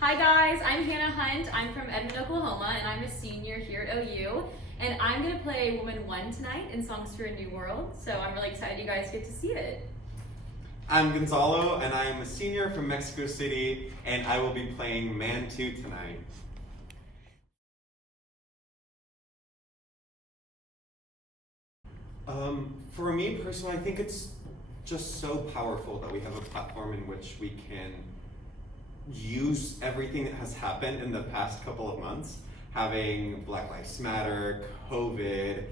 Hi guys, I'm Hannah Hunt. I'm from Edmond, Oklahoma, and I'm a senior here at OU. And I'm gonna play Woman 1 tonight in Songs for a New World, so I'm really excited you guys get to see it. I'm Gonzalo, and I'm a senior from Mexico City, and I will be playing Man 2 tonight. For me personally, I think it's just so powerful that we have a platform in which we can use everything that has happened in the past couple of months, having Black Lives Matter, COVID,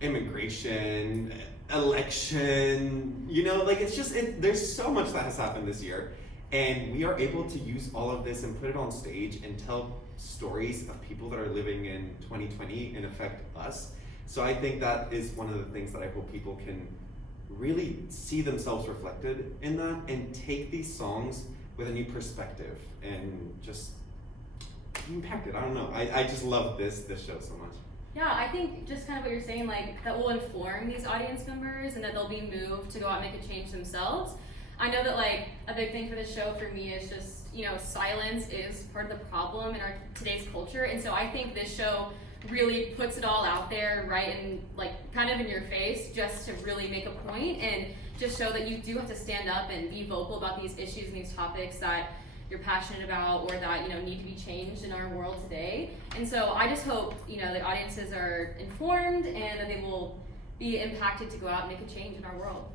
immigration, election, it's just, there's so much that has happened this year. And we are able to use all of this and put it on stage and tell stories of people that are living in 2020 and affect us. So I think that is one of the things that I hope people can really see themselves reflected in that and take these songs with a new perspective and just impact it. I don't know. I just love this show so much. Yeah, I think just kind of what you're saying, like that will inform these audience members and that they'll be moved to go out and make a change themselves. I know that like a big thing for this show for me is just, silence is part of the problem in our today's culture. And so I think this show really puts it all out there right in like kind of in your face just to really make a point and just show that you do have to stand up and be vocal about these issues and these topics that you're passionate about or that need to be changed in our world today. And so I just hope the audiences are informed and that they will be impacted to go out and make a change in our world.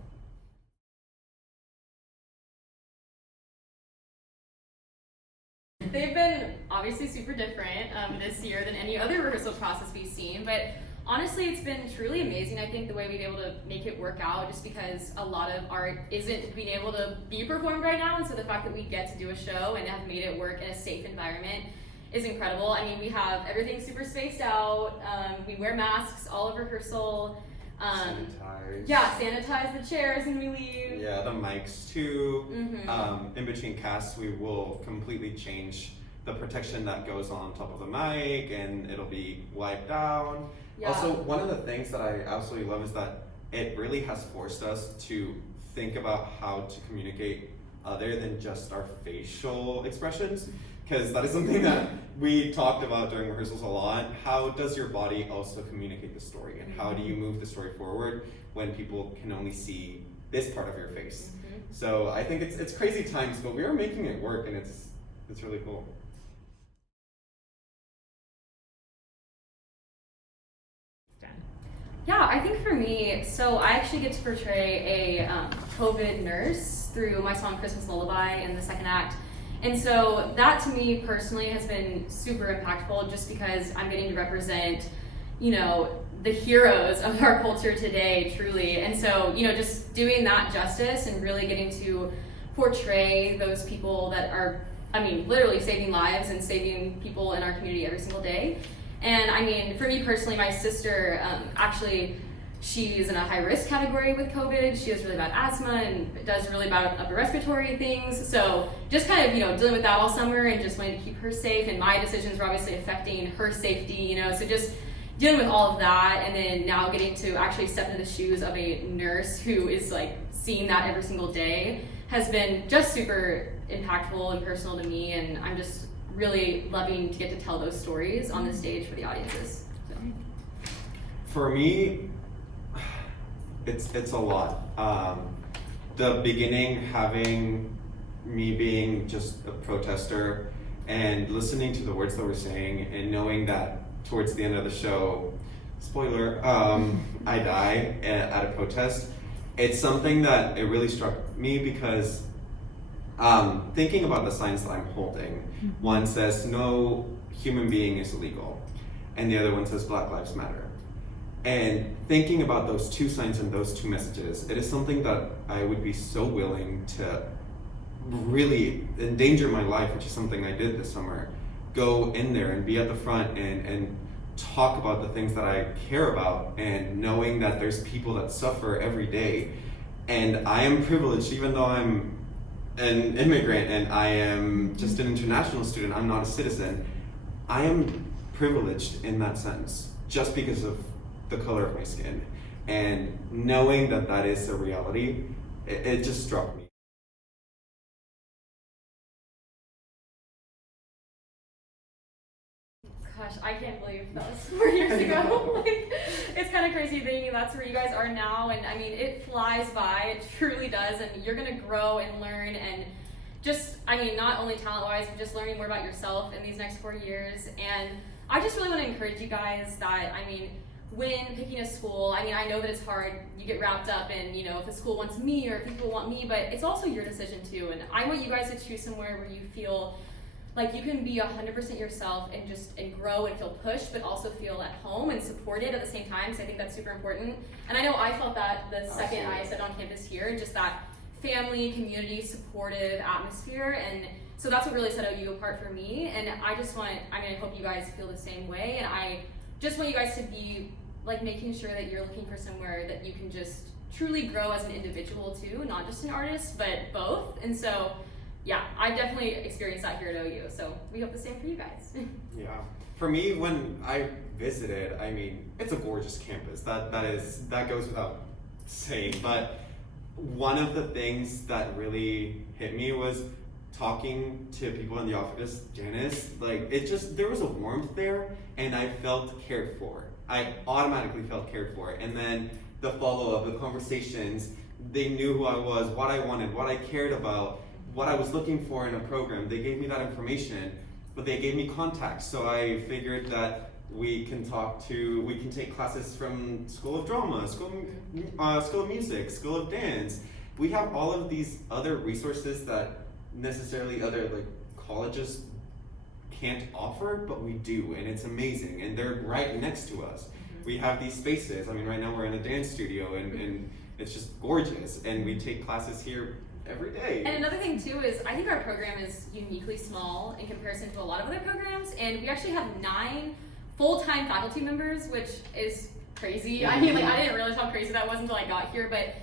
They've been obviously super different this year than any other rehearsal process we've seen, but honestly it's been truly amazing. I think the way we've been able to make it work out just because a lot of art isn't being able to be performed right now, and so the fact that we get to do a show and have made it work in a safe environment is incredible. I mean, we have everything super spaced out, we wear masks all of rehearsal. Sanitize. Yeah, sanitize the chairs when we leave. Yeah, the mics too. Mm-hmm. In between casts, we will completely change the protection that goes on top of the mic, and it'll be wiped down. Yeah. Also, one of the things that I absolutely love is that it really has forced us to think about how to communicate other than just our facial expressions, because that is something that we talked about during rehearsals a lot. How does your body also communicate the story, and how do you move the story forward when people can only see this part of your face? Mm-hmm. So I think it's crazy times, but we are making it work, and it's really cool. Yeah, I think for me, so I actually get to portray a COVID nurse through my song Christmas Lullaby in the second act. And so that to me personally has been super impactful just because I'm getting to represent, the heroes of our culture today, truly. And so, just doing that justice and really getting to portray those people that are, literally saving lives and saving people in our community every single day. And for me personally, my sister, she's in a high risk category with COVID. She has really bad asthma and does really bad upper respiratory things. So just kind of, dealing with that all summer and just wanting to keep her safe. And my decisions were obviously affecting her safety, so just dealing with all of that. And then now getting to actually step into the shoes of a nurse who is like seeing that every single day has been just super impactful and personal to me. And I'm just really loving to get to tell those stories on the stage for the audiences. So. For me, it's a lot. The beginning, having me being just a protester and listening to the words that we're saying and knowing that towards the end of the show, spoiler, I die at a protest. It's something that it really struck me because thinking about the signs that I'm holding, one says no human being is illegal, and the other one says Black Lives Matter. And thinking about those two signs and those two messages, it is something that I would be so willing to really endanger my life, which is something I did this summer, go in there and be at the front and talk about the things that I care about, and knowing that there's people that suffer every day. And I am privileged, even though I'm an immigrant and I am just an international student, I'm not a citizen. I am privileged in that sense, just because of the color of my skin. And knowing that that is a reality, it just struck me. Gosh, I can't believe that was 4 years ago. Like, it's kind of crazy thinking that's where you guys are now, and I mean, it flies by, it truly does, and you're gonna grow and learn, and just, I mean, not only talent-wise, but just learning more about yourself in these next 4 years. And I just really want to encourage you guys that, I mean, when picking a school, I mean, I know that it's hard, you get wrapped up in, you know, if the school wants me or if people want me, but it's also your decision too, and I want you guys to choose somewhere where you feel like you can be 100% yourself and grow and feel pushed, but also feel at home and supported at the same time. So I think that's super important. And I know I felt that the second I stepped on campus here, just that family, community, supportive atmosphere. And so that's what really set OU apart for me. And I hope you guys feel the same way. And I just want you guys to be like making sure that you're looking for somewhere that you can just truly grow as an individual too, not just an artist, but both. And so yeah, I definitely experienced that here at OU, so we hope the same for you guys. Yeah. For me, when I visited, I mean, it's a gorgeous campus. That goes without saying. But one of the things that really hit me was talking to people in the office, Janice. Like, there was a warmth there, and I felt cared for. I automatically felt cared for. And then the follow-up, the conversations, they knew who I was, what I wanted, what I cared about, what I was looking for in a program. They gave me that information, but they gave me contacts. So I figured that we can take classes from School of Drama, School of Music, School of Dance. We have all of these other resources that necessarily other like colleges can't offer, but we do, and it's amazing, and they're right next to us. Mm-hmm. We have these spaces. I mean, right now we're in a dance studio, and it's just gorgeous, and we take classes here every day. And another thing too is I think our program is uniquely small in comparison to a lot of other programs, and we actually have 9 full-time faculty members, which is crazy. I mean, like, I didn't realize how crazy that was until I got here, but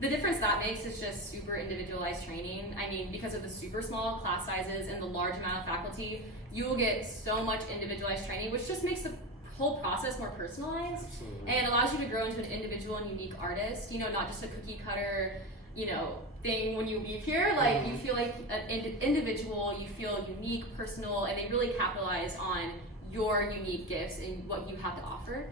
the difference that makes is just super individualized training. I mean, because of the super small class sizes and the large amount of faculty, you will get so much individualized training, which just makes the whole process more personalized. Absolutely. And allows you to grow into an individual and unique artist, you know, not just a cookie cutter, you know, thing when you leave here. Like, you feel like an individual, you feel unique, personal, and they really capitalize on your unique gifts and what you have to offer.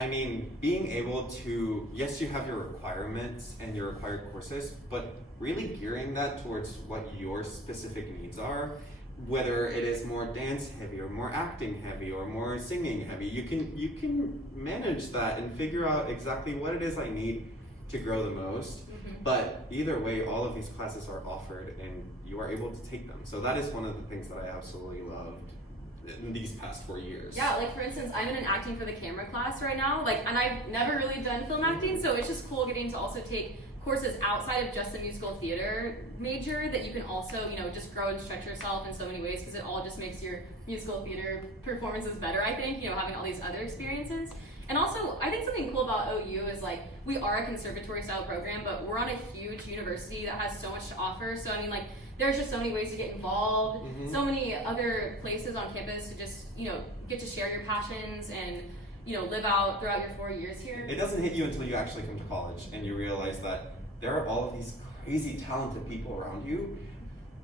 I mean, being able to, yes, you have your requirements and your required courses, but really gearing that towards what your specific needs are, whether it is more dance heavy or more acting heavy or more singing heavy, you can manage that and figure out exactly what it is I need to grow the most. Mm-hmm. But either way, all of these classes are offered and you are able to take them. So that is one of the things that I absolutely loved in these past 4 years. Yeah, like for instance, I'm in an acting for the camera class right now, like, and I've never really done film acting, so it's just cool getting to also take courses outside of just the musical theater major that you can also, you know, just grow and stretch yourself in so many ways, because it all just makes your musical theater performances better, I think, you know, having all these other experiences. And also, I think something cool about OU is, like, we are a conservatory style program, but we're on a huge university that has so much to offer. So I mean, like, there's just so many ways to get involved, so many other places on campus to just, you know, get to share your passions and, you know, live out throughout your 4 years here. It doesn't hit you until you actually come to college and you realize that there are all of these crazy talented people around you,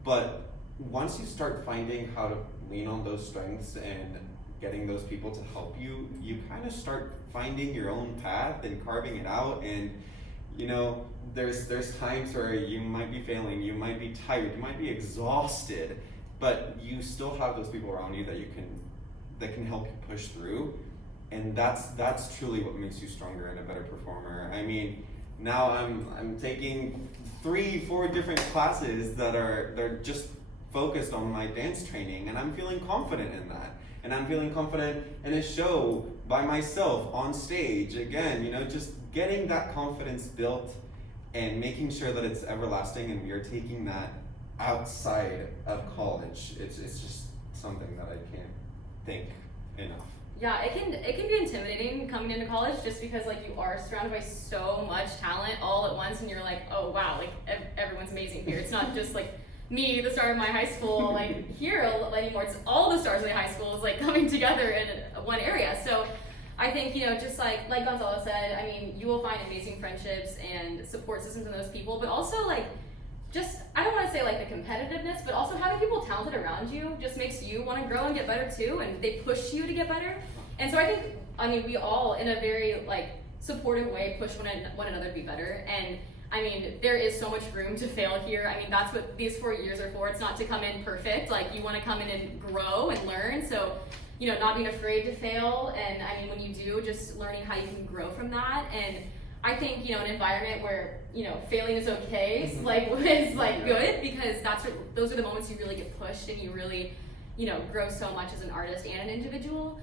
but once you start finding how to lean on those strengths and getting those people to help you, you kind of start finding your own path and carving it out. And you know, there's times where you might be failing, you might be tired, you might be exhausted, but you still have those people around you that can help you push through, and that's truly what makes you stronger and a better performer. I mean, now I'm taking 3-4 different classes they're just focused on my dance training, and I'm feeling confident in that. And I'm feeling confident in a show by myself on stage. Again, you know, just getting that confidence built and making sure that it's everlasting, and we are taking that outside of college. It's just something that I can't think enough. Yeah, it can be intimidating coming into college, just because, like, you are surrounded by so much talent all at once, and you're like, oh wow, like everyone's amazing here. It's not just like me, the star of my high school, like here anymore. It's all the stars of the high schools like coming together in one area. So I think, you know, just like Gonzalo said, I mean, you will find amazing friendships and support systems in those people, but also like just, I don't want to say like the competitiveness, but also having people talented around you just makes you want to grow and get better too, and they push you to get better. And so I think, I mean, we all in a very like supportive way push one another to be better. And I mean, there is so much room to fail here. I mean, that's what these 4 years are for. It's not to come in perfect. Like, you want to come in and grow and learn. So, you know, not being afraid to fail. And I mean, when you do, just learning how you can grow from that. And I think, you know, an environment where, you know, failing is okay, is like good, because those are the moments you really get pushed and you really, you know, grow so much as an artist and an individual.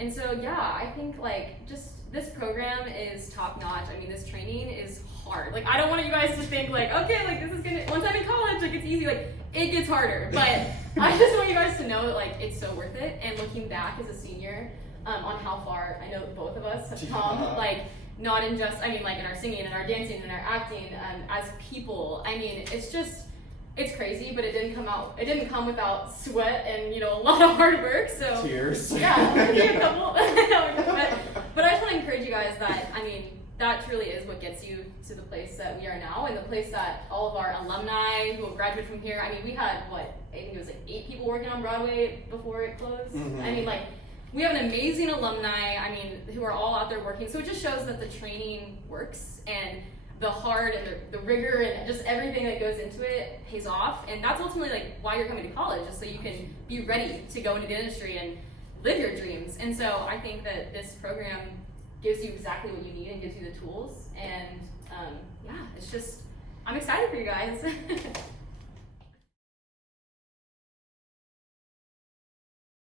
And so, yeah, I think like just this program is top notch. I mean, this training is hard. Like, I don't want you guys to think like, okay, like this is gonna, once I'm in college, like it's easy. Like, it gets harder. But I just want you guys to know that like it's so worth it. And looking back as a senior, on how far I know both of us have come, like not in just, I mean, like in our singing and our dancing and our acting, as people. I mean, it's crazy, but it didn't come without sweat and, you know, a lot of hard work. So tears. Yeah, maybe a couple. But I just want to encourage you guys that, I mean, that truly is what gets you to the place that we are now, and the place that all of our alumni who will graduate from here. I mean, we had I think it was like 8 people working on Broadway before it closed. Mm-hmm. I mean, like, we have an amazing alumni, I mean, who are all out there working. So it just shows that the training works, and the hard and the rigor and just everything that goes into it pays off. And that's ultimately like why you're coming to college, just so you can be ready to go into the industry and live your dreams. And so I think that this program gives you exactly what you need and gives you the tools. And yeah, it's just, I'm excited for you guys.